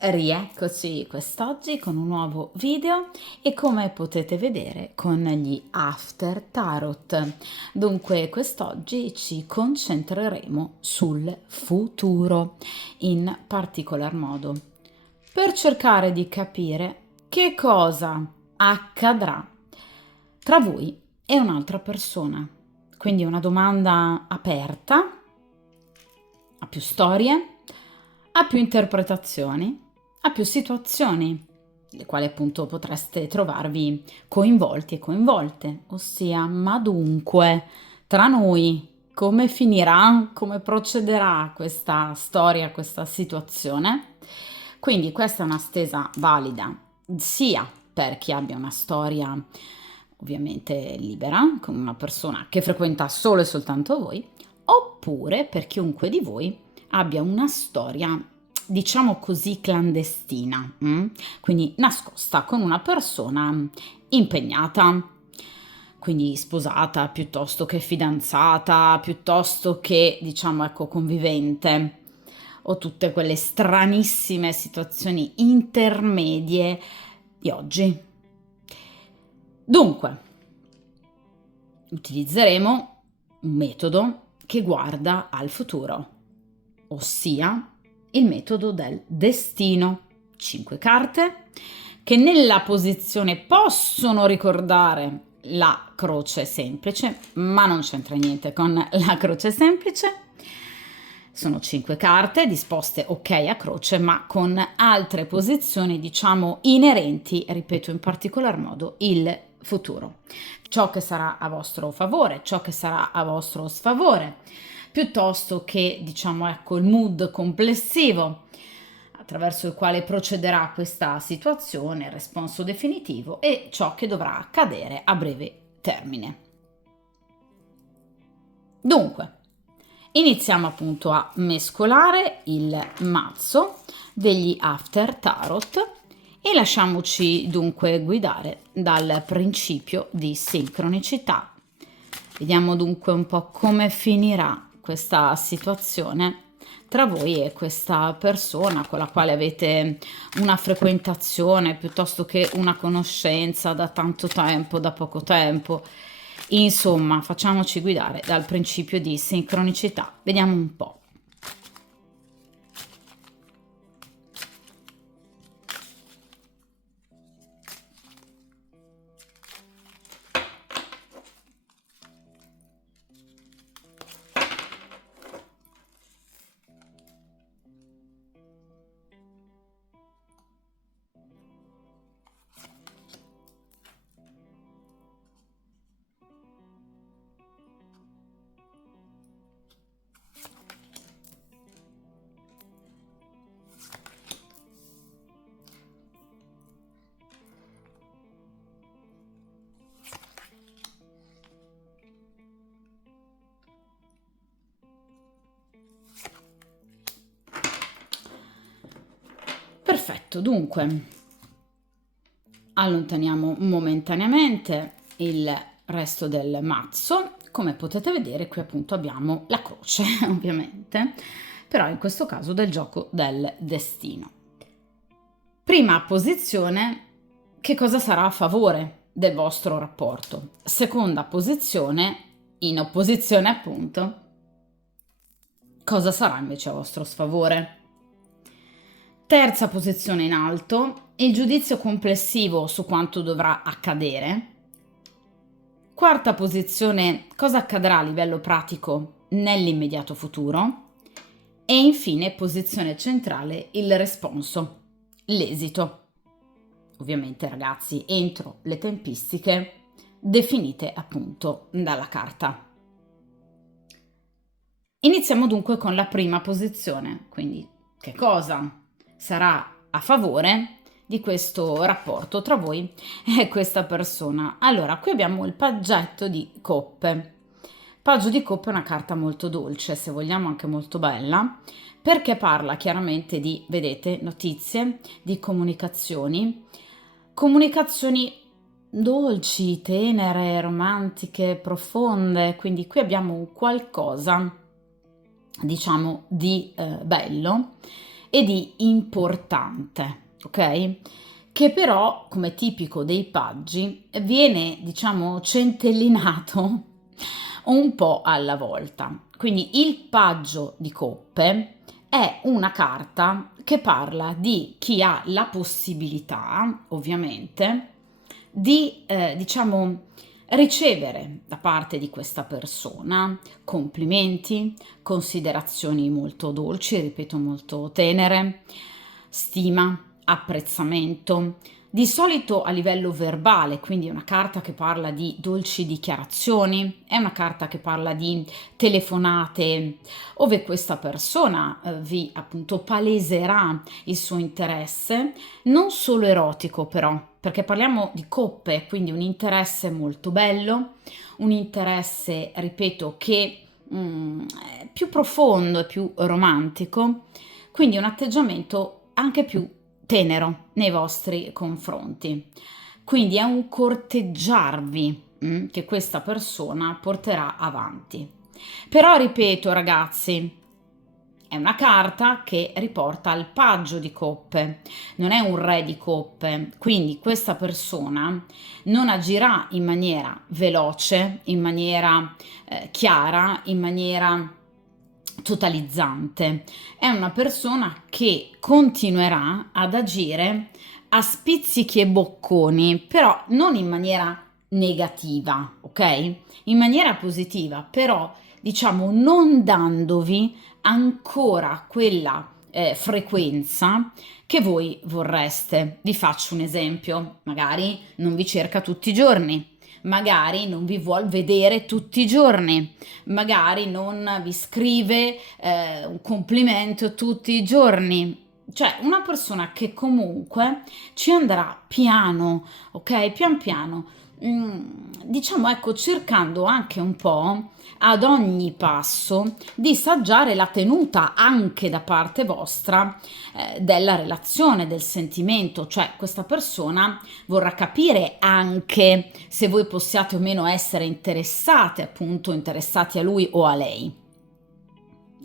Rieccoci quest'oggi con un nuovo video e come potete vedere con gli After Tarot. Dunque quest'oggi ci concentreremo sul futuro, in particolar modo, per cercare di capire che cosa accadrà tra voi e un'altra persona. Quindi una domanda aperta, a più storie, a più interpretazioni, a più situazioni, le quali appunto potreste trovarvi coinvolti e coinvolte, ossia, ma dunque, tra noi, come finirà, come procederà questa storia, questa situazione? Quindi questa è una stesa valida sia per chi abbia una storia ovviamente libera, con una persona che frequenta solo e soltanto voi, oppure per chiunque di voi abbia una storia, diciamo così, clandestina, quindi nascosta con una persona impegnata, quindi sposata piuttosto che fidanzata, piuttosto che, diciamo, ecco, convivente, o tutte quelle stranissime situazioni intermedie di oggi. Dunque, utilizzeremo un metodo che guarda al futuro, ossia il metodo del destino. 5 carte che nella posizione possono ricordare la croce semplice, ma non c'entra niente con la croce semplice. Sono 5 carte disposte ok a croce, ma con altre posizioni, diciamo, inerenti, ripeto, in particolar modo il futuro. Ciò che sarà a vostro favore, ciò che sarà a vostro sfavore, piuttosto che, diciamo, ecco, il mood complessivo attraverso il quale procederà questa situazione, il responso definitivo e ciò che dovrà accadere a breve termine. Dunque, iniziamo appunto a mescolare il mazzo degli After Tarot e lasciamoci dunque guidare dal principio di sincronicità. Vediamo dunque un po' come finirà questa situazione tra voi e questa persona con la quale avete una frequentazione piuttosto che una conoscenza da tanto tempo, da poco tempo. Insomma, facciamoci guidare dal principio di sincronicità. Vediamo un po'. Perfetto, dunque allontaniamo momentaneamente il resto del mazzo. Come potete vedere qui appunto abbiamo la croce ovviamente, però in questo caso del gioco del destino. Prima posizione, che cosa sarà a favore del vostro rapporto? Seconda posizione, in opposizione appunto, cosa sarà invece a vostro sfavore? Terza posizione in alto, il giudizio complessivo su quanto dovrà accadere. Quarta posizione, cosa accadrà a livello pratico nell'immediato futuro. E infine, posizione centrale, il responso, l'esito. Ovviamente ragazzi, entro le tempistiche definite appunto dalla carta. Iniziamo dunque con la prima posizione, quindi che cosa sarà a favore di questo rapporto tra voi e questa persona? Allora, qui abbiamo il paggetto di coppe. Paggio di coppe è una carta molto dolce, se vogliamo anche molto bella, perché parla chiaramente di, vedete, notizie, di comunicazioni dolci, tenere, romantiche, profonde, quindi qui abbiamo un qualcosa, diciamo, di bello e di importante, ok? Che però, come tipico dei paggi, viene, diciamo, centellinato un po' alla volta. Quindi il paggio di coppe è una carta che parla di chi ha la possibilità, ovviamente, di, diciamo, ricevere da parte di questa persona complimenti, considerazioni molto dolci, ripeto, molto tenere, stima, apprezzamento, di solito a livello verbale, quindi è una carta che parla di dolci dichiarazioni, è una carta che parla di telefonate ove questa persona vi appunto paleserà il suo interesse, non solo erotico però, perché parliamo di coppe, quindi un interesse molto bello, un interesse, ripeto, che è più profondo e più romantico, quindi un atteggiamento anche più tenero nei vostri confronti. Quindi è un corteggiarvi che questa persona porterà avanti. Però ripeto, ragazzi, è una carta che riporta al paggio di coppe, non è un re di coppe, quindi questa persona non agirà in maniera veloce, in maniera chiara, in maniera totalizzante. È una persona che continuerà ad agire a spizzichi e bocconi, però non in maniera negativa, ok? In maniera positiva, però diciamo non dandovi ancora quella frequenza che voi vorreste. Vi faccio un esempio, magari non vi cerca tutti i giorni, magari non vi vuol vedere tutti i giorni, magari non vi scrive un complimento tutti i giorni. Cioè una persona che comunque ci andrà piano, ok? Pian piano, diciamo ecco, cercando anche un po' ad ogni passo di saggiare la tenuta anche da parte vostra della relazione, del sentimento, cioè questa persona vorrà capire anche se voi possiate o meno essere interessate, appunto interessati a lui o a lei.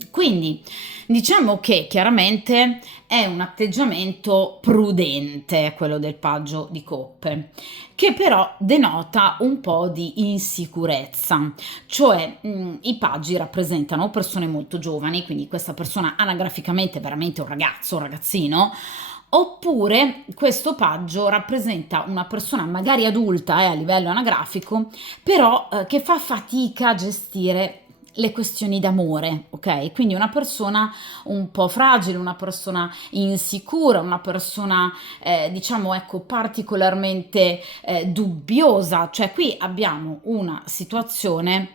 Quindi diciamo che chiaramente è un atteggiamento prudente quello del paggio di coppe, che però denota un po' di insicurezza, cioè i paggi rappresentano persone molto giovani, quindi questa persona anagraficamente è veramente un ragazzo, un ragazzino, oppure questo paggio rappresenta una persona magari adulta a livello anagrafico, però che fa fatica a gestire le questioni d'amore, ok? Quindi una persona un po' fragile, una persona insicura, una persona diciamo ecco particolarmente dubbiosa, cioè qui abbiamo una situazione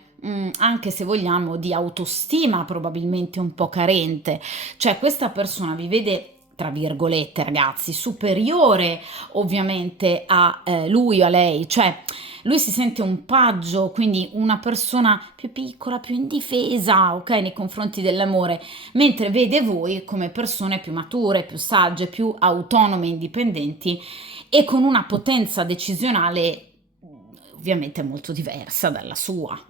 anche se vogliamo di autostima probabilmente un po' carente, cioè questa persona vi vede tra virgolette ragazzi superiore ovviamente a lui o a lei, cioè lui si sente un paggio, quindi una persona più piccola, più indifesa, ok, nei confronti dell'amore, mentre vede voi come persone più mature, più sagge, più autonome, indipendenti e con una potenza decisionale ovviamente molto diversa dalla sua.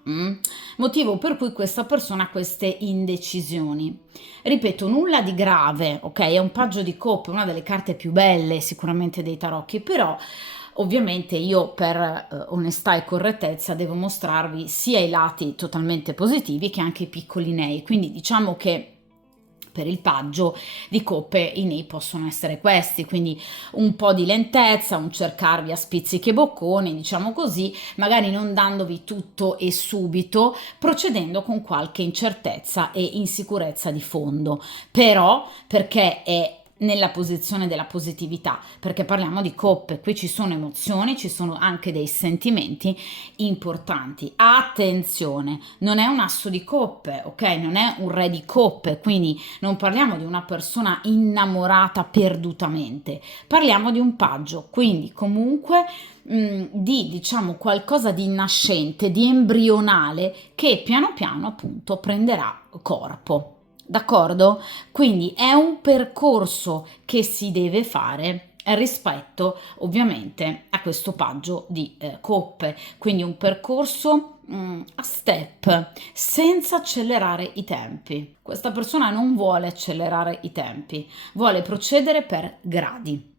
Motivo per cui questa persona ha queste indecisioni. Ripeto, nulla di grave, ok? È un paggio di coppe, una delle carte più belle sicuramente dei tarocchi, però ovviamente io per onestà e correttezza devo mostrarvi sia i lati totalmente positivi che anche i piccoli nei, quindi diciamo che per il paggio di coppe i nei possono essere questi, quindi un po' di lentezza, un cercarvi a spizzichi e bocconi, diciamo così, magari non dandovi tutto e subito, procedendo con qualche incertezza e insicurezza di fondo, però perché è nella posizione della positività, perché parliamo di coppe, qui ci sono emozioni, ci sono anche dei sentimenti importanti. Attenzione, non è un asso di coppe, ok? Non è un re di coppe, quindi non parliamo di una persona innamorata perdutamente, parliamo di un paggio, quindi comunque di diciamo qualcosa di nascente, di embrionale che piano piano appunto prenderà corpo. D'accordo? Quindi è un percorso che si deve fare rispetto ovviamente a questo paggio di coppe, quindi un percorso a step, senza accelerare i tempi. Questa persona non vuole accelerare i tempi, vuole procedere per gradi.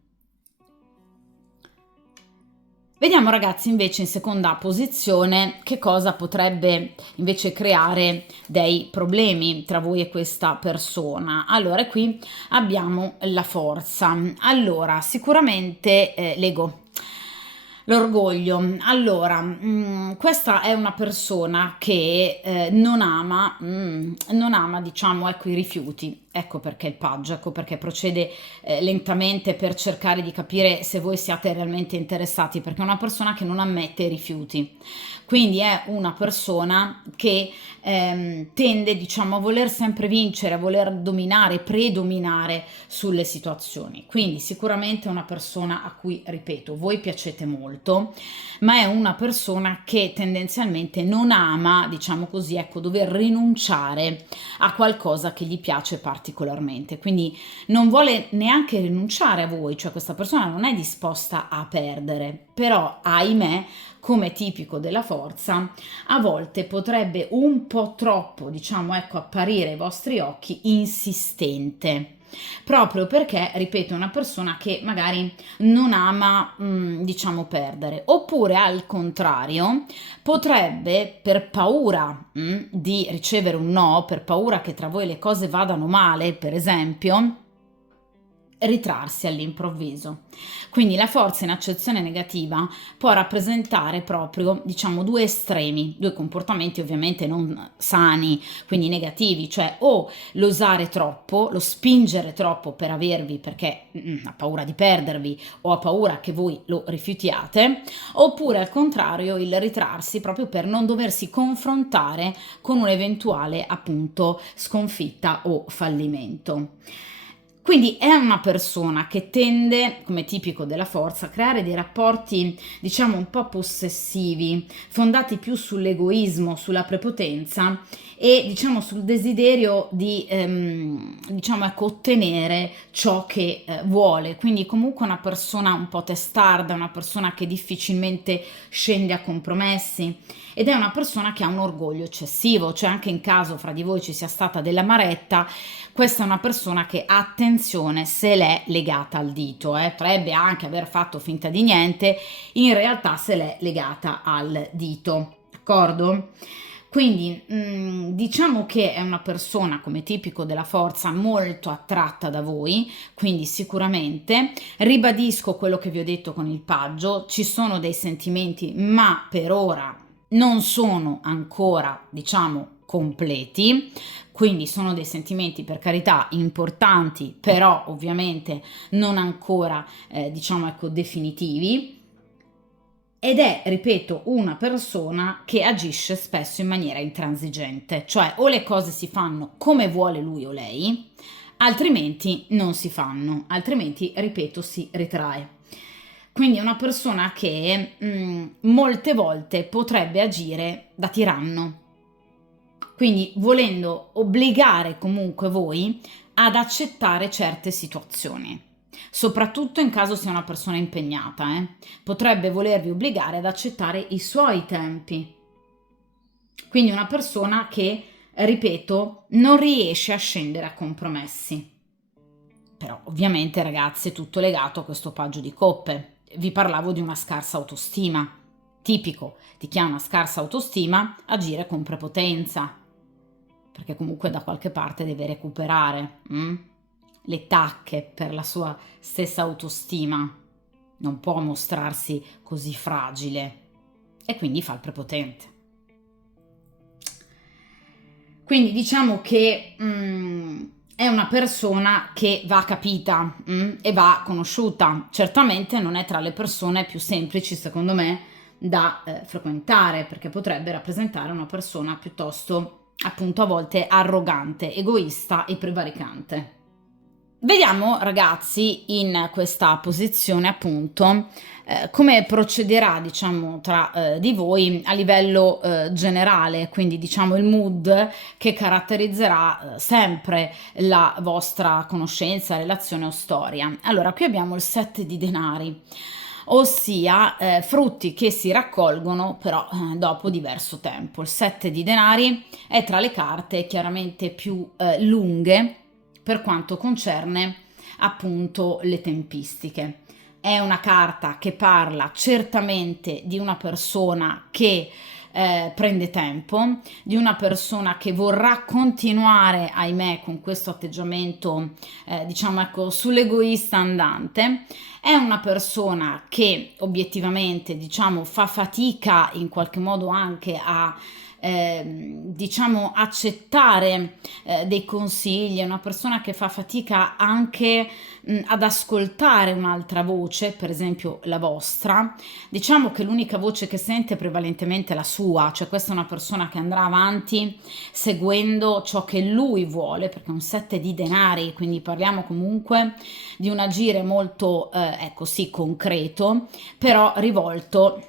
Vediamo ragazzi invece in seconda posizione che cosa potrebbe invece creare dei problemi tra voi e questa persona. Allora qui abbiamo la forza. Allora sicuramente l'ego. L'orgoglio. Allora, questa è una persona che non ama, diciamo, ecco, i rifiuti. Ecco perché il paggio, ecco perché procede lentamente per cercare di capire se voi siate realmente interessati, perché è una persona che non ammette i rifiuti. Quindi è una persona che tende, diciamo, a voler sempre vincere, a voler dominare, predominare sulle situazioni. Quindi sicuramente è una persona a cui, ripeto, voi piacete molto, ma è una persona che tendenzialmente non ama, diciamo così, ecco, dover rinunciare a qualcosa che gli piace particolarmente. Quindi non vuole neanche rinunciare a voi, cioè questa persona non è disposta a perdere, però ahimè, come tipico della forza, a volte potrebbe un po' troppo, diciamo, ecco, apparire ai vostri occhi insistente. Proprio perché, ripeto, è una persona che magari non ama, diciamo, perdere, oppure al contrario, potrebbe per paura, di ricevere un no, per paura che tra voi le cose vadano male, per esempio, ritrarsi all'improvviso. Quindi la forza in accezione negativa può rappresentare proprio, diciamo, due estremi, due comportamenti ovviamente non sani, quindi negativi, cioè o l'osare troppo, lo spingere troppo per avervi perché ha paura di perdervi o ha paura che voi lo rifiutiate, oppure al contrario il ritrarsi proprio per non doversi confrontare con un'eventuale appunto sconfitta o fallimento. Quindi è una persona che tende, come tipico della forza, a creare dei rapporti, diciamo, un po' possessivi, fondati più sull'egoismo, sulla prepotenza e, diciamo, sul desiderio di, diciamo, ecco, ottenere ciò che vuole. Quindi comunque una persona un po' testarda, una persona che difficilmente scende a compromessi ed è una persona che ha un orgoglio eccessivo, cioè anche in caso fra di voi ci sia stata dell'amaretta, questa è una persona che, attenzione, se l'è legata al dito, potrebbe anche aver fatto finta di niente, in realtà se l'è legata al dito, d'accordo? Quindi diciamo che è una persona, come tipico della forza, molto attratta da voi, quindi sicuramente ribadisco quello che vi ho detto con il paggio, ci sono dei sentimenti, ma per ora non sono ancora, diciamo, completi, quindi sono dei sentimenti per carità importanti, però ovviamente non ancora, diciamo, ecco, definitivi. Ed è, ripeto, una persona che agisce spesso in maniera intransigente, cioè o le cose si fanno come vuole lui o lei, altrimenti non si fanno, altrimenti, ripeto, si ritrae. Quindi è una persona che molte volte potrebbe agire da tiranno, quindi volendo obbligare comunque voi ad accettare certe situazioni, soprattutto in caso sia una persona impegnata, potrebbe volervi obbligare ad accettare i suoi tempi. Quindi una persona che, ripeto, non riesce a scendere a compromessi. Però ovviamente ragazzi è tutto legato a questo paggio di coppe. Vi parlavo di una scarsa autostima. Tipico di chi ha una scarsa autostima agire con prepotenza, perché comunque da qualche parte deve recuperare le tacche per la sua stessa autostima, non può mostrarsi così fragile e quindi fa il prepotente. Quindi diciamo che è una persona che va capita e va conosciuta. Certamente non è tra le persone più semplici, secondo me, da frequentare, perché potrebbe rappresentare una persona piuttosto appunto a volte arrogante, egoista e prevaricante. Vediamo ragazzi in questa posizione appunto come procederà diciamo tra di voi a livello generale, quindi diciamo il mood che caratterizzerà sempre la vostra conoscenza, relazione o storia. Allora qui abbiamo il 7 di denari. ossia frutti che si raccolgono però dopo diverso tempo. Il 7 di denari è tra le carte chiaramente più lunghe per quanto concerne appunto le tempistiche. È una carta che parla certamente di una persona che prende tempo, di una persona che vorrà continuare, ahimè, con questo atteggiamento, diciamo ecco, sull'egoista andante. È una persona che obiettivamente, diciamo, fa fatica in qualche modo anche a diciamo accettare dei consigli, è una persona che fa fatica anche ad ascoltare un'altra voce, per esempio la vostra. Diciamo che l'unica voce che sente è prevalentemente la sua, cioè questa è una persona che andrà avanti seguendo ciò che lui vuole, perché è un 7 di denari, quindi parliamo comunque di un agire molto, ecco sì, concreto, però rivolto,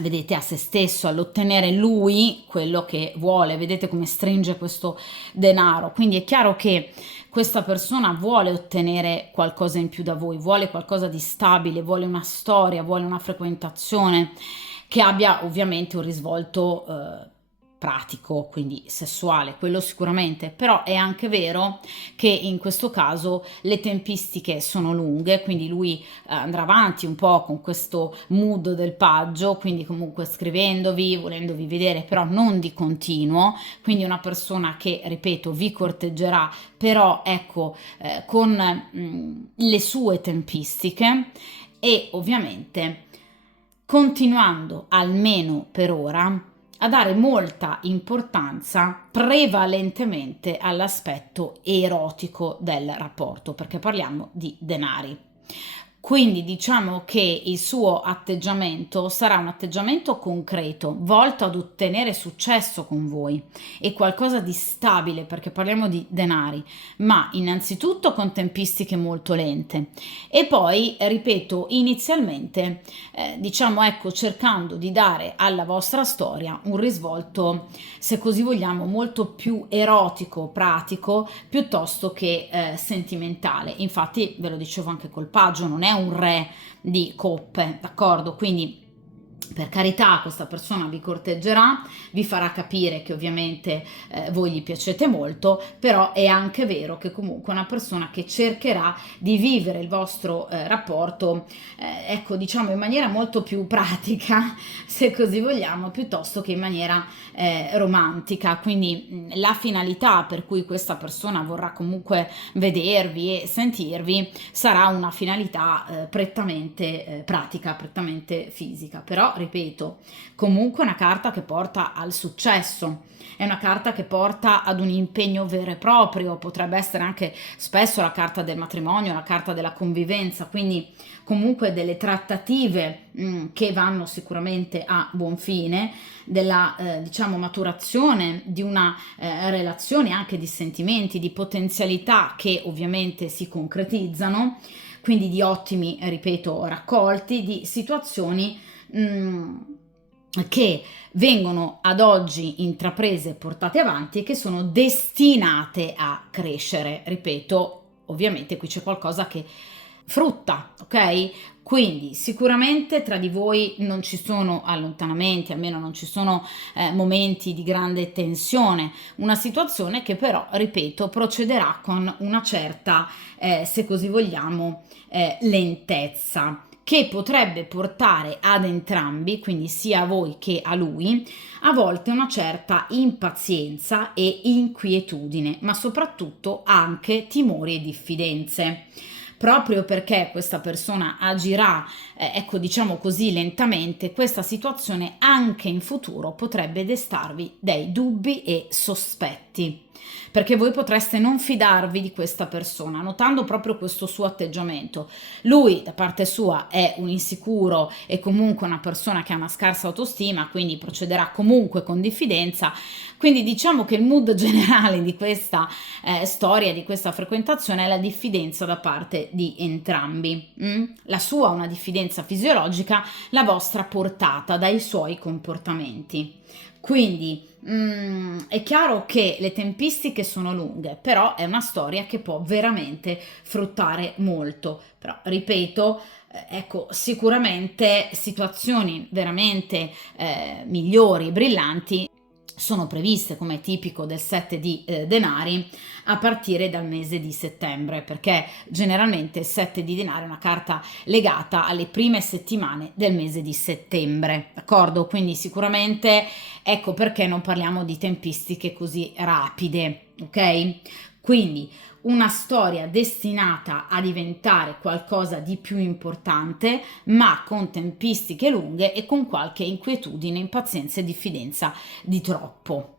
vedete, a se stesso, all'ottenere lui quello che vuole. Vedete come stringe questo denaro, quindi è chiaro che questa persona vuole ottenere qualcosa in più da voi, vuole qualcosa di stabile, vuole una storia, vuole una frequentazione che abbia ovviamente un risvolto pratico, quindi sessuale, quello sicuramente, però è anche vero che in questo caso le tempistiche sono lunghe, quindi lui andrà avanti un po' con questo mood del paggio, quindi comunque scrivendovi, volendovi vedere, però non di continuo, quindi una persona che, ripeto, vi corteggerà, però ecco, con le sue tempistiche e ovviamente continuando almeno per ora a dare molta importanza prevalentemente all'aspetto erotico del rapporto, perché parliamo di denari. Quindi diciamo che il suo atteggiamento sarà un atteggiamento concreto, volto ad ottenere successo con voi e qualcosa di stabile, perché parliamo di denari, ma innanzitutto con tempistiche molto lente e poi, ripeto, inizialmente, diciamo ecco, cercando di dare alla vostra storia un risvolto, se così vogliamo, molto più erotico, pratico, piuttosto che sentimentale. Infatti, ve lo dicevo anche col paggio, non è un re di coppe, d'accordo? Quindi per carità questa persona vi corteggerà, vi farà capire che ovviamente voi gli piacete molto, però è anche vero che comunque è una persona che cercherà di vivere il vostro rapporto, ecco, diciamo in maniera molto più pratica, se così vogliamo, piuttosto che in maniera romantica. Quindi la finalità per cui questa persona vorrà comunque vedervi e sentirvi sarà una finalità prettamente pratica, prettamente fisica, però ripeto, comunque è una carta che porta al successo, è una carta che porta ad un impegno vero e proprio, potrebbe essere anche spesso la carta del matrimonio, la carta della convivenza, quindi comunque delle trattative che vanno sicuramente a buon fine, della diciamo maturazione di una relazione, anche di sentimenti, di potenzialità che ovviamente si concretizzano, quindi di ottimi, ripeto, raccolti, di situazioni che vengono ad oggi intraprese e portate avanti e che sono destinate a crescere. Ripeto, ovviamente qui c'è qualcosa che frutta, ok? Quindi sicuramente tra di voi non ci sono allontanamenti, almeno non ci sono momenti di grande tensione, una situazione che però, ripeto, procederà con una certa, se così vogliamo, lentezza, che potrebbe portare ad entrambi, quindi sia a voi che a lui, a volte una certa impazienza e inquietudine, ma soprattutto anche timori e diffidenze. Proprio perché questa persona agirà, ecco, diciamo così, lentamente, questa situazione anche in futuro potrebbe destarvi dei dubbi e sospetti, perché voi potreste non fidarvi di questa persona, notando proprio questo suo atteggiamento. Lui, da parte sua, è un insicuro e comunque una persona che ha una scarsa autostima, quindi procederà comunque con diffidenza. Quindi diciamo che il mood generale di questa storia, di questa frequentazione, è la diffidenza da parte di entrambi. La sua una diffidenza fisiologica, la vostra portata dai suoi comportamenti. Quindi è chiaro che le tempistiche sono lunghe, però è una storia che può veramente fruttare molto. Però, ripeto, ecco, sicuramente situazioni veramente migliori, brillanti, sono previste, come è tipico del 7 di denari, a partire dal mese di settembre, perché generalmente il 7 di denari è una carta legata alle prime settimane del mese di settembre, d'accordo? Quindi sicuramente ecco perché non parliamo di tempistiche così rapide, ok? Quindi una storia destinata a diventare qualcosa di più importante, ma con tempistiche lunghe e con qualche inquietudine, impazienza e diffidenza di troppo.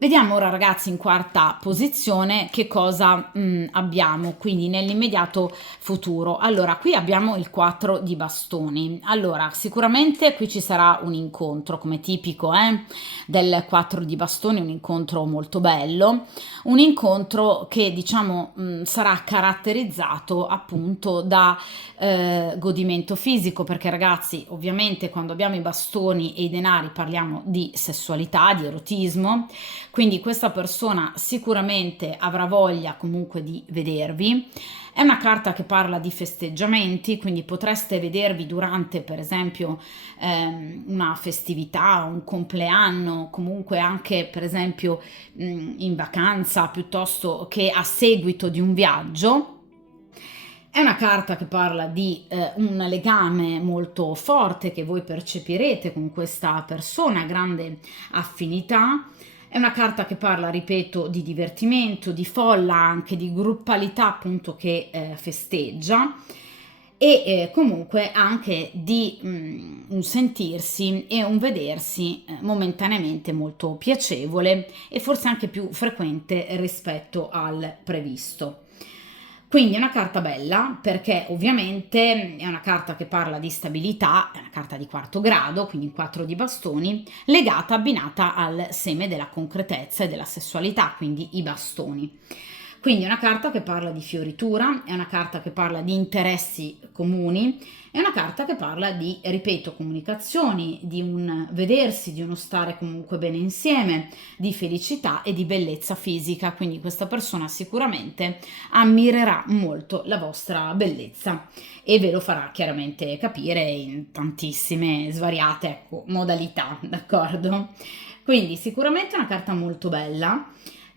Vediamo ora ragazzi in quarta posizione che cosa abbiamo, quindi nell'immediato futuro. Allora, qui abbiamo il 4 di bastoni. Allora, sicuramente qui ci sarà un incontro, come tipico del 4 di bastoni, un incontro molto bello, un incontro che diciamo sarà caratterizzato appunto da godimento fisico, perché ragazzi, ovviamente quando abbiamo i bastoni e i denari parliamo di sessualità, di erotismo. Quindi questa persona sicuramente avrà voglia comunque di vedervi. È una carta che parla di festeggiamenti, quindi potreste vedervi durante per esempio una festività, un compleanno, comunque anche per esempio in vacanza piuttosto che a seguito di un viaggio. È una carta che parla di un legame molto forte che voi percepirete con questa persona, grande affinità. È una carta che parla, ripeto, di divertimento, di folla, anche di gruppalità appunto che festeggia e comunque anche di un sentirsi e un vedersi momentaneamente molto piacevole e forse anche più frequente rispetto al previsto. Quindi è una carta bella perché ovviamente è una carta che parla di stabilità, è una carta di quarto grado, quindi 4 di bastoni, legata, abbinata al seme della concretezza e della sessualità, quindi i bastoni. Quindi è una carta che parla di fioritura, è una carta che parla di interessi comuni, è una carta che parla di, ripeto, comunicazioni, di un vedersi, di uno stare comunque bene insieme, di felicità e di bellezza fisica. Quindi questa persona sicuramente ammirerà molto la vostra bellezza e ve lo farà chiaramente capire in tantissime svariate, ecco, modalità, d'accordo? Quindi sicuramente una carta molto bella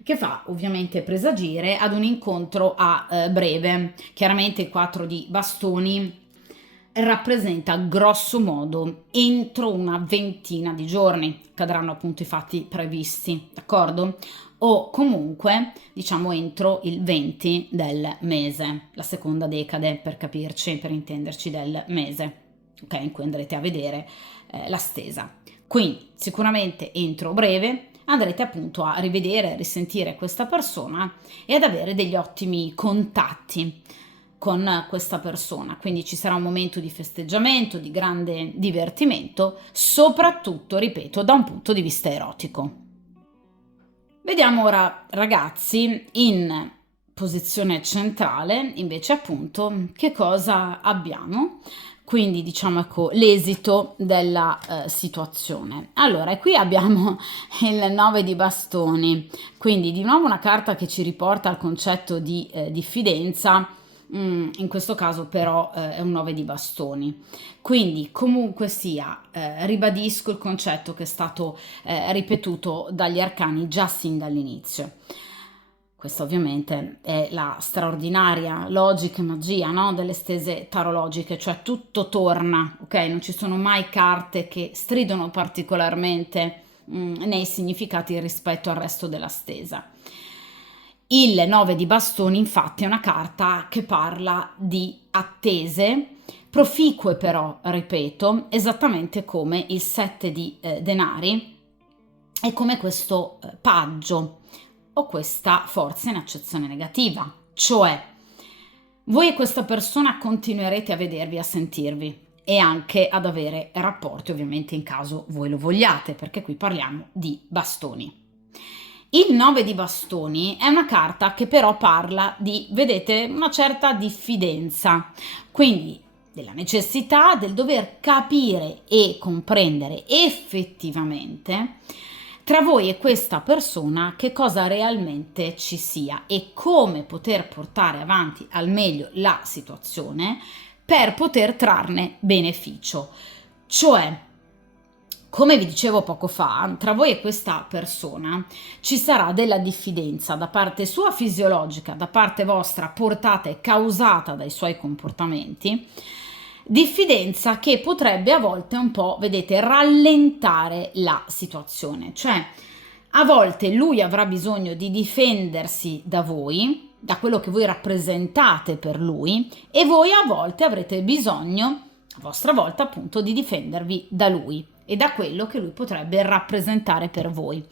che fa ovviamente presagire ad un incontro a breve. Chiaramente il 4 di bastoni rappresenta grosso modo entro una ventina di giorni, cadranno appunto i fatti previsti, d'accordo? O comunque diciamo entro il 20 del mese, la seconda decade per capirci, per intenderci del mese, ok? In cui andrete a vedere la stesa. Quindi sicuramente entro breve andrete appunto a rivedere, risentire questa persona e ad avere degli ottimi contatti con questa persona, quindi ci sarà un momento di festeggiamento, di grande divertimento, soprattutto, ripeto, da un punto di vista erotico. Vediamo ora, ragazzi, in posizione centrale, invece appunto, che cosa abbiamo. Quindi diciamo ecco l'esito della situazione. Allora, e qui abbiamo il 9 di bastoni, quindi di nuovo una carta che ci riporta al concetto di diffidenza. In questo caso però è un 9 di bastoni. Quindi comunque sia, ribadisco il concetto che è stato ripetuto dagli arcani già sin dall'inizio. Questa ovviamente è la straordinaria logica e magia, no? Delle stese tarologiche, cioè tutto torna, ok? Non ci sono mai carte che stridono particolarmente nei significati rispetto al resto della stesa. Il 9 di bastoni infatti è una carta che parla di attese, proficue però, ripeto, esattamente come il 7 di denari e come questo paggio o questa forza in accezione negativa, cioè voi e questa persona continuerete a vedervi, a sentirvi e anche ad avere rapporti, ovviamente in caso voi lo vogliate, perché qui parliamo di bastoni. Il 9 di bastoni è una carta che però parla di, vedete, una certa diffidenza, quindi della necessità del dover capire e comprendere effettivamente tra voi e questa persona che cosa realmente ci sia e come poter portare avanti al meglio la situazione per poter trarne beneficio. Cioè, come vi dicevo poco fa, tra voi e questa persona ci sarà della diffidenza da parte sua fisiologica, da parte vostra portata e causata dai suoi comportamenti, diffidenza che potrebbe a volte un po', vedete, rallentare la situazione. Cioè, a volte lui avrà bisogno di difendersi da voi, da quello che voi rappresentate per lui, e voi a volte avrete bisogno, a vostra volta, appunto, di difendervi da lui e da quello che lui potrebbe rappresentare per voi,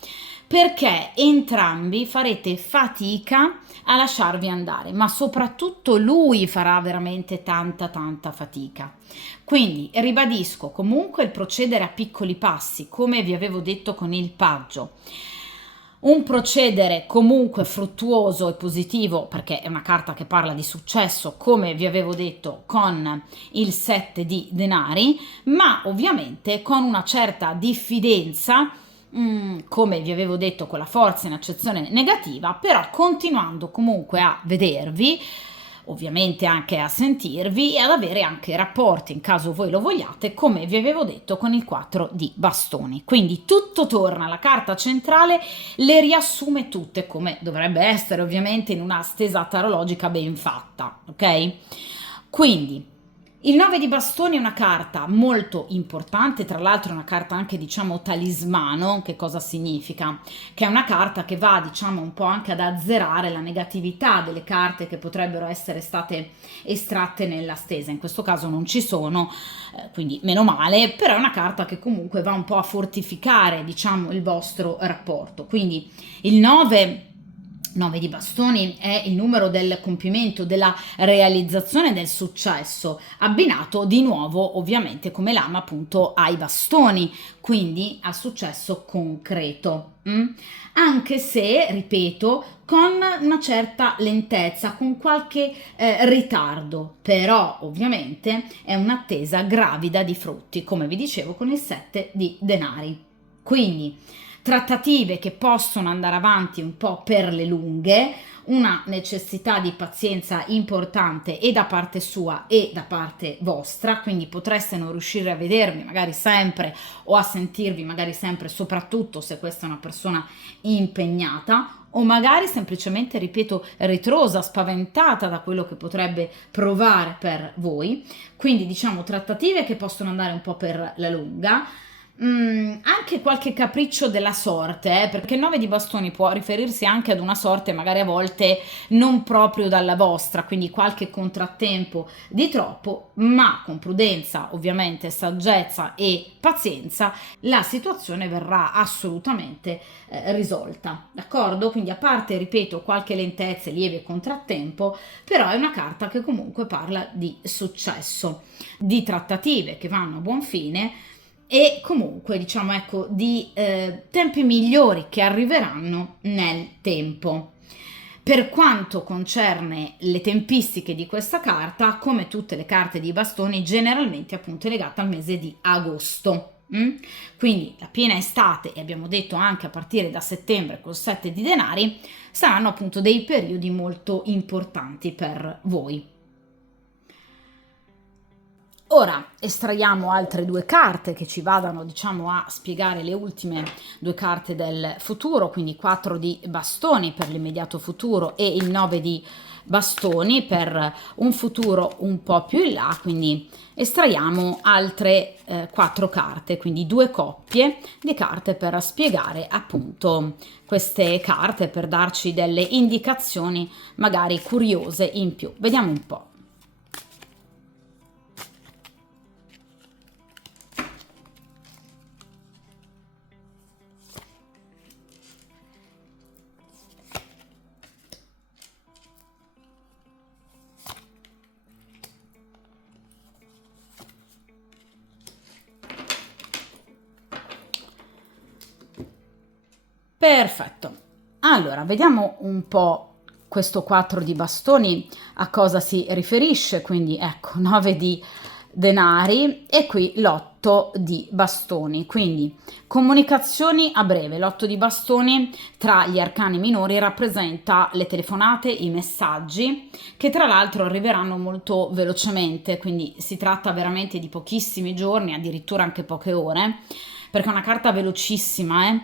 perché entrambi farete fatica a lasciarvi andare, ma soprattutto lui farà veramente tanta fatica. Quindi ribadisco comunque il procedere a piccoli passi, come vi avevo detto con il paggio. Un procedere comunque fruttuoso e positivo, perché è una carta che parla di successo, come vi avevo detto con il 7 di denari, ma ovviamente con una certa diffidenza, come vi avevo detto, con la forza in accezione negativa, però continuando comunque a vedervi, ovviamente anche a sentirvi e ad avere anche rapporti, in caso voi lo vogliate, come vi avevo detto con il 4 di bastoni. Quindi tutto torna, la carta centrale le riassume tutte, come dovrebbe essere ovviamente in una stesa tarologica ben fatta, ok? Quindi il 9 di bastoni è una carta molto importante, tra l'altro è una carta anche, diciamo, talismano. Che cosa significa? Che è una carta che va, diciamo, un po' anche ad azzerare la negatività delle carte che potrebbero essere state estratte nella stesa. In questo caso non ci sono, quindi meno male, però è una carta che comunque va un po' a fortificare, diciamo, il vostro rapporto. Quindi il 9 di bastoni è il numero del compimento, della realizzazione del successo, abbinato di nuovo ovviamente come lama appunto ai bastoni, quindi al successo concreto. Anche se, ripeto, con una certa lentezza, con qualche ritardo, però ovviamente è un'attesa gravida di frutti, come vi dicevo con il 7 di denari. Quindi trattative che possono andare avanti un po' per le lunghe, una necessità di pazienza importante e da parte sua e da parte vostra, quindi potreste non riuscire a vedervi magari sempre o a sentirvi magari sempre, soprattutto se questa è una persona impegnata, o magari semplicemente, ripeto, ritrosa, spaventata da quello che potrebbe provare per voi. Quindi diciamo trattative che possono andare un po' per la lunga. Anche qualche capriccio della sorte, perché il 9 di bastoni può riferirsi anche ad una sorte magari a volte non proprio dalla vostra, quindi qualche contrattempo di troppo, ma con prudenza, ovviamente, saggezza e pazienza, la situazione verrà assolutamente risolta, d'accordo? Quindi a parte, ripeto, qualche lentezza e lieve contrattempo, però è una carta che comunque parla di successo, di trattative che vanno a buon fine e comunque, diciamo, ecco, di tempi migliori che arriveranno nel tempo. Per quanto concerne le tempistiche di questa carta, come tutte le carte di bastoni, generalmente appunto è legata al mese di agosto. Quindi la piena estate, e abbiamo detto anche a partire da settembre col 7 di denari, saranno appunto dei periodi molto importanti per voi. Ora estraiamo altre due carte che ci vadano, diciamo, a spiegare le ultime due carte del futuro, quindi 4 di bastoni per l'immediato futuro e il 9 di bastoni per un futuro un po' più in là, quindi estraiamo altre 4 carte, quindi due coppie di carte per spiegare appunto queste carte, per darci delle indicazioni magari curiose in più. Vediamo un po'. Perfetto, allora vediamo un po' questo 4 di bastoni a cosa si riferisce. Quindi ecco, 9 di denari e qui l'8 di bastoni, quindi comunicazioni a breve. L'8 di bastoni tra gli arcani minori rappresenta le telefonate, i messaggi, che tra l'altro arriveranno molto velocemente, quindi si tratta veramente di pochissimi giorni, addirittura anche poche ore, perché è una carta velocissima,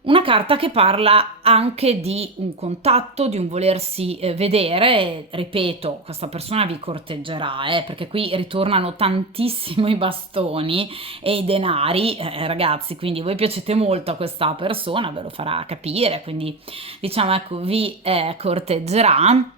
una carta che parla anche di un contatto, di un volersi vedere. Ripeto, questa persona vi corteggerà, perché qui ritornano tantissimo i bastoni e i denari, ragazzi, quindi voi piacete molto a questa persona, ve lo farà capire, quindi diciamo ecco, vi corteggerà.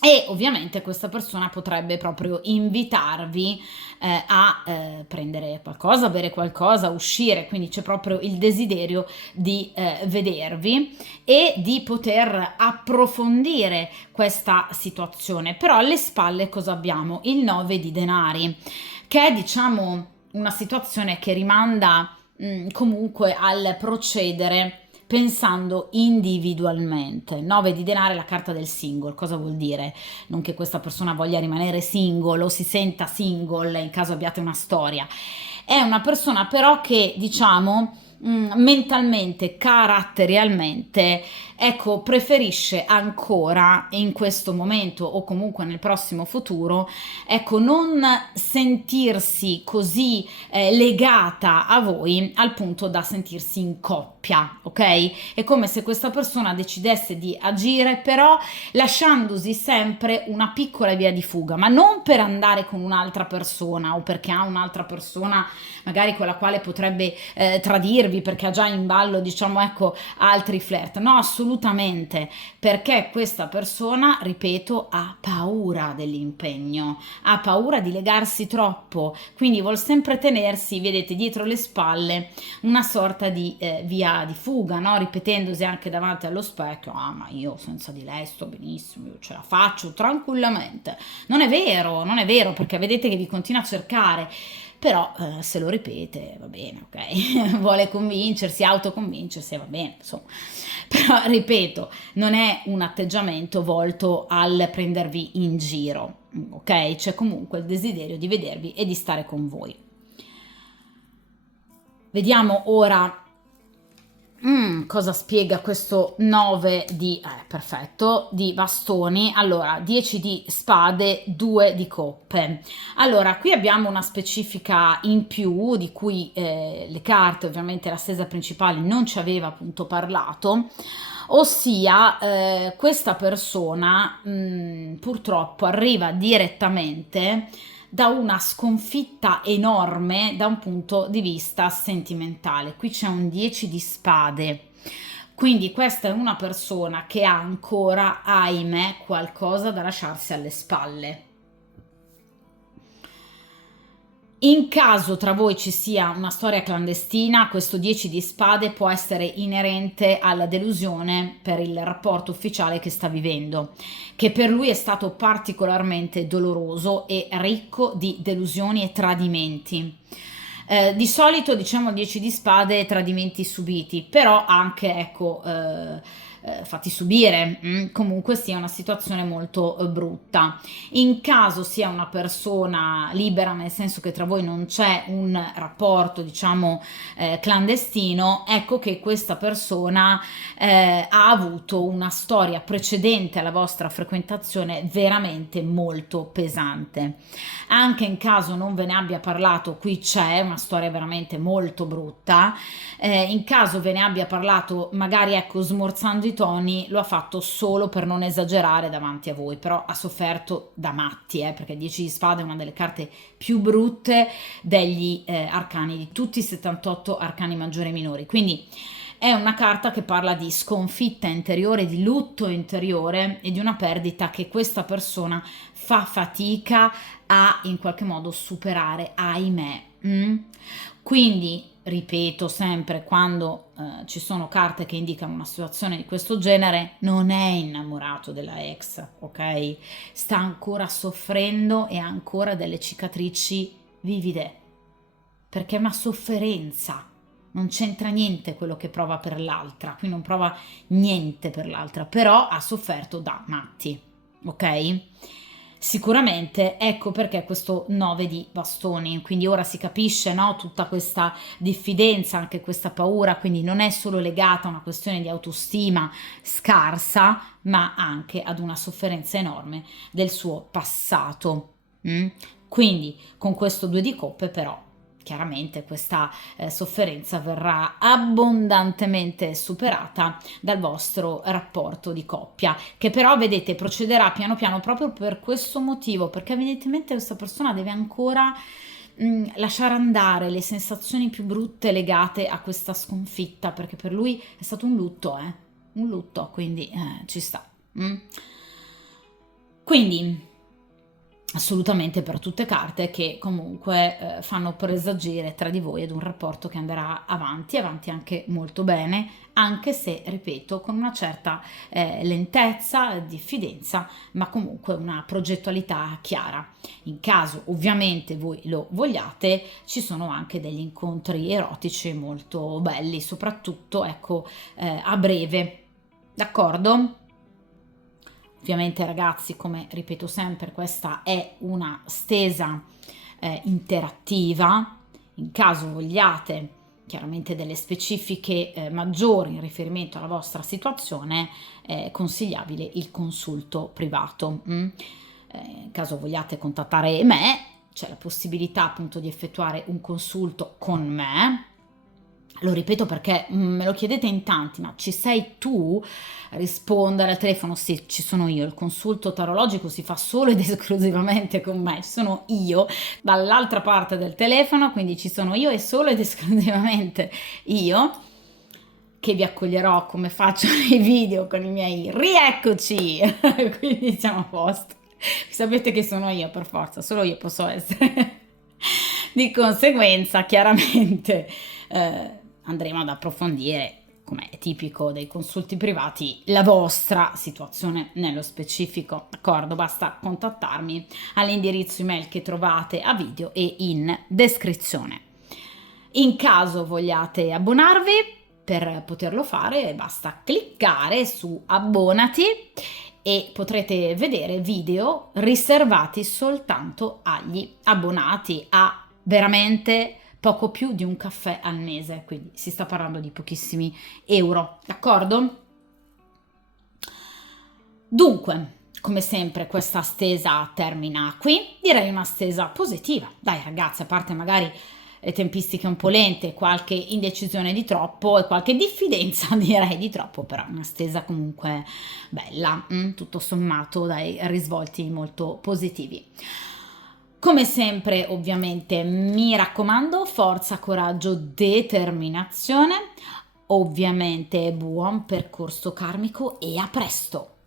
E ovviamente questa persona potrebbe proprio invitarvi a prendere qualcosa, bere qualcosa, uscire, quindi c'è proprio il desiderio di vedervi e di poter approfondire questa situazione. Però alle spalle cosa abbiamo? Il 9 di denari, che è diciamo una situazione che rimanda comunque al procedere pensando individualmente. 9 di denari è la carta del single. Cosa vuol dire? Non che questa persona voglia rimanere single o si senta single in caso abbiate una storia. È una persona però che diciamo mentalmente, caratterialmente, ecco, preferisce ancora in questo momento o comunque nel prossimo futuro, ecco, non sentirsi così legata a voi al punto da sentirsi in coppia, ok? È come se questa persona decidesse di agire, però lasciandosi sempre una piccola via di fuga, ma non per andare con un'altra persona o perché ha un'altra persona magari con la quale potrebbe tradirvi perché ha già in ballo, diciamo, ecco, altri flirt. No, assolutamente, perché questa persona, ripeto, ha paura dell'impegno, ha paura di legarsi troppo, quindi vuol sempre tenersi, vedete, dietro le spalle una sorta di via di fuga, no? Ripetendosi anche davanti allo specchio: ah, ma io senza di lei sto benissimo, io ce la faccio tranquillamente. Non è vero, non è vero, perché vedete che vi continua a cercare, però se lo ripete va bene, ok? Vuole convincersi, autoconvincersi, va bene, insomma. Però ripeto, non è un atteggiamento volto al prendervi in giro, ok? C'è comunque il desiderio di vedervi e di stare con voi. Vediamo ora cosa spiega questo 9 di, perfetto, di bastoni. Allora, 10 di spade, 2 di coppe. Allora, qui abbiamo una specifica in più di cui le carte, ovviamente la stesa principale non ci aveva appunto parlato, ossia questa persona purtroppo arriva direttamente da una sconfitta enorme da un punto di vista sentimentale. Qui c'è un 10 di spade, quindi questa è una persona che ha ancora, ahimè, qualcosa da lasciarsi alle spalle. In caso tra voi ci sia una storia clandestina, questo 10 di spade può essere inerente alla delusione per il rapporto ufficiale che sta vivendo, che per lui è stato particolarmente doloroso e ricco di delusioni e tradimenti. Di solito diciamo 10 di spade tradimenti subiti, però anche ecco fatti subire, comunque sia una situazione molto brutta. In caso sia una persona libera, nel senso che tra voi non c'è un rapporto diciamo clandestino, ecco che questa persona ha avuto una storia precedente alla vostra frequentazione veramente molto pesante. Anche in caso non ve ne abbia parlato, qui c'è una storia veramente molto brutta. In caso ve ne abbia parlato magari ecco smorzando i toni, lo ha fatto solo per non esagerare davanti a voi, però ha sofferto da matti, perché 10 di spade è una delle carte più brutte degli arcani, di tutti i 78 arcani maggiori e minori, quindi è una carta che parla di sconfitta interiore, di lutto interiore e di una perdita che questa persona fa fatica a in qualche modo superare, ahimè. Quindi ripeto sempre, quando ci sono carte che indicano una situazione di questo genere, non è innamorato della ex, ok? Sta ancora soffrendo e ha ancora delle cicatrici vivide, perché è una sofferenza. Non c'entra niente quello che prova per l'altra, qui non prova niente per l'altra, però ha sofferto da matti, ok? Sicuramente, ecco perché questo 9 di bastoni, quindi ora si capisce, no? Tutta questa diffidenza, anche questa paura, quindi non è solo legata a una questione di autostima scarsa, ma anche ad una sofferenza enorme del suo passato. Mm? Quindi con questo 2 di coppe però chiaramente questa sofferenza verrà abbondantemente superata dal vostro rapporto di coppia, che però vedete procederà piano piano proprio per questo motivo, perché evidentemente questa persona deve ancora lasciare andare le sensazioni più brutte legate a questa sconfitta, perché per lui è stato un lutto, quindi ci sta. Quindi assolutamente per tutte carte che comunque fanno presagire tra di voi ad un rapporto che andrà avanti anche molto bene, anche se, ripeto, con una certa lentezza, diffidenza, ma comunque una progettualità chiara. In caso ovviamente voi lo vogliate, ci sono anche degli incontri erotici molto belli, soprattutto ecco a breve, d'accordo? Ovviamente ragazzi, come ripeto sempre, questa è una stesa interattiva. In caso vogliate chiaramente delle specifiche maggiori in riferimento alla vostra situazione, è consigliabile il consulto privato. In caso vogliate contattare me, c'è la possibilità appunto di effettuare un consulto con me. Lo ripeto perché me lo chiedete in tanti, ma ci sei tu? Rispondere al telefono, sì, ci sono io. Il consulto tarologico si fa solo ed esclusivamente con me, ci sono io dall'altra parte del telefono, quindi ci sono io e solo ed esclusivamente io che vi accoglierò come faccio nei video con i miei rieccoci, quindi siamo a posto. Sapete che sono io per forza, solo io posso essere. Di conseguenza, chiaramente andremo ad approfondire, come è tipico dei consulti privati, la vostra situazione nello specifico. D'accordo? Basta contattarmi all'indirizzo email che trovate a video e in descrizione. In caso vogliate abbonarvi, per poterlo fare basta cliccare su abbonati e potrete vedere video riservati soltanto agli abbonati a veramente poco più di un caffè al mese, quindi si sta parlando di pochissimi euro, d'accordo? Dunque, come sempre questa stesa termina qui, direi una stesa positiva. Dai ragazzi, a parte magari le tempistiche un po' lente, qualche indecisione di troppo e qualche diffidenza direi di troppo, però una stesa comunque bella, tutto sommato dai risvolti molto positivi. Come sempre ovviamente mi raccomando, forza, coraggio, determinazione, ovviamente buon percorso karmico e a presto!